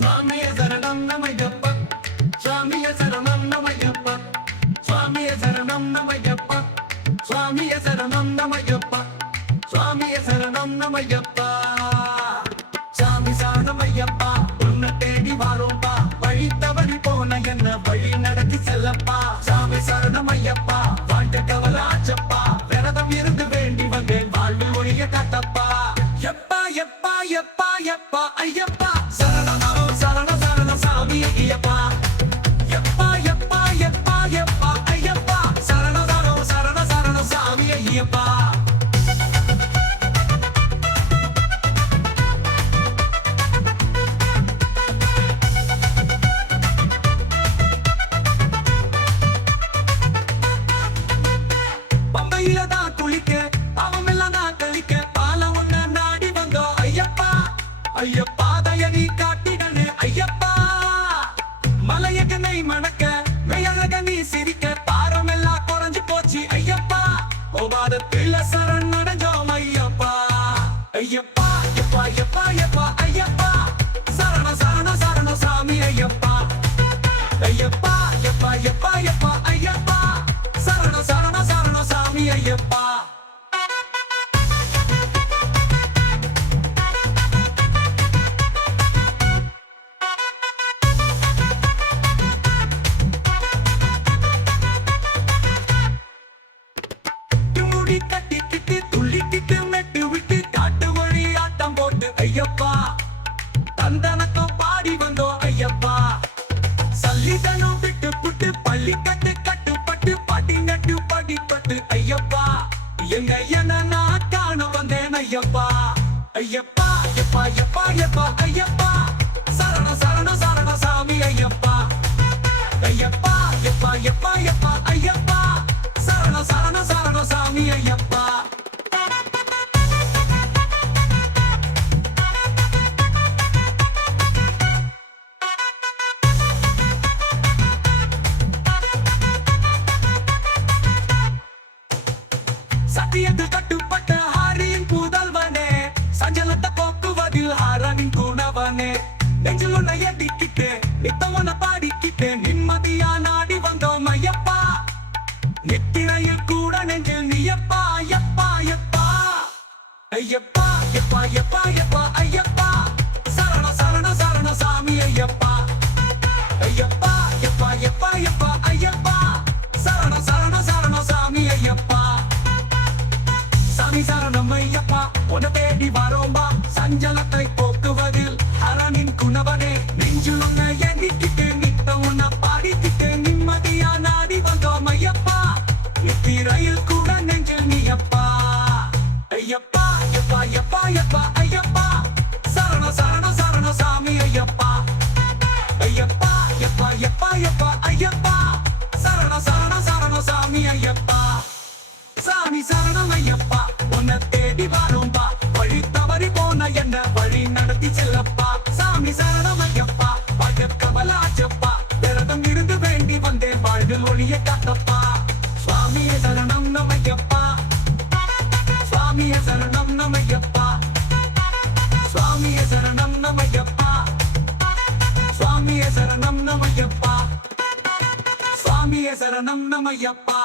சுவாமியே சரணம் நமயப்பா சுவாமியே சரணம் நமயப்பா சுவாமியே சரணம் நமயப்பா சுவாமியே சரணம் நமயப்பா சுவாமியே சரணம் நமயப்பா சாமி சரணமையப்பா உன்னை தேடி வாரோம்பா வழி தவறி போன என்ன வழி நடத்தி செல்லப்பா சாமி சரணமையப்பா வாழ்ந்த கவலாச்சப்பா விரதம் இருந்து வேண்டி வந்தேன் வாழ்வில் ஒழிய காட்டப்பா எப்பா எப்பா எப்பா எப்பா ஐயப்பா சரணம் சரணம் சரணம் சாமி ஐயப்பா எப்பா எப்பா எப்பா எப்பா ஐயப்பா சரணம் சரணம் சரணம் சரணம் சாமி ஐயப்பா பம்பையில தான் குளிக்க அவன் எல்லாம் தான் கழிக்க பால ஒன்ன நாடி வந்தோம் ஐயப்பா ஐயப்பா தயனி காட்டிடனே ஐயப்பா மலையகனை மணக்க மெய்யழக நீ சிரிக்க பாரம் எல்லாம் குறைஞ்சு போச்சு ஐயப்பா ஓபாதத்தில் சரண் அடைஞ்சோம் ஐயப்பா ஐயப்பா எப்பா எப்பா எப்பா ஐயப்பா சரண சரண சரண சாமி ஐயப்பா ஐயப்பா எப்பா எப்பா எப்பா ஐயப்பா சரண சரண சரண சாமி ஐயப்பா முடி கட்டிக்கிட்டு துள்ளிக்கிட்டு மெட்டு விட்டு காட்டு வழி ஆட்டம் போட்டு ஐயப்பா தந்தனத்தம் பாடி வந்தோம் ஐயப்பா சல்லிதனும் விட்டு புட்டு பள்ளி கட்டு கட்டுப்பட்டு பாட்டி நட்டு படிப்பட்டு ஐயப்பா எங்க என்ன நான் காண வந்தேன் ஐயப்பா ஐயப்பா எப்பா எப்பா எப்பா ஐயப்பா சரண சரண சரண சாமி ஐயப்பா ஐயப்பா எப்பா எப்பா எப்பா ஐயப்பா சரண சரண சரண சாமி ஐயப்பா சத்தியத்தில் கட்டுப்பட்ட ஹாரியின் புதல்வனே சஞ்சலத்தை போக்குவதில் ஹாரனின் குணவனே நெஞ்சில் உன்னை எதிக்கிட்டு நித்தம் உன்னை பாடிக்கிட்டு நிம்மதியா நாடி வந்தோம் ஐயப்பா நித்திரையில் கூட நெஞ்சில் நீயப்பா ஐயப்பா ஐயப்பா ஐயப்பா எப்பா எப்பா எப்பா ஐயப்பா சரண சரண சரண சாமி ஐயப்பா ஐயப்பா எப்பா எப்பா எப்பா ஐயப்பா சரண சரண சரண சாமி ஐயப்பா சாமி சரணம் ஐயப்பா உன்னை தேடி வாரோம்பா சஞ்சலத்தை போக்குவதில் அரணின் குணவனே நெஞ்சில் உன்னை எண்ணிக்கிட்டு நித்தம் உன்னை பாடிக்கிட்டு நிம்மதியா நாடி வந்தோம் ஐயப்பா நித்திரையில் கூட நெஞ்சில் நீயப்பா ஐயப்பா எப்பா எப்பா எப்பா ஐயப்பா சரண சரண சரண சாமி ஐயப்பா ஐயப்பா எப்பா எப்பா எப்பா ஐயப்பா சரண சரண சரண சாமி ஐயப்பா சாமி சரணம் ஐயப்பா உன்னை தேடி வாரோம்பா வழி தவறி போன என்ன வழி நடத்தி செல்லப்பா சாமி சரணம் ஐயப்பா வாழ்க கமலாச்சப்பா விரதம் இருந்து வேண்டி வந்தேன் வாழ்வில் ஒளிய காட்டப்பா சுவாமியே சரணம் நமயப்பா சுவாமியே சரணம் நமயப்பா சுவாமியே சரணம் நமயப்பா சுவாமியே சரணம் நமயப்பா சுவாமியே சரணம் நமயப்பா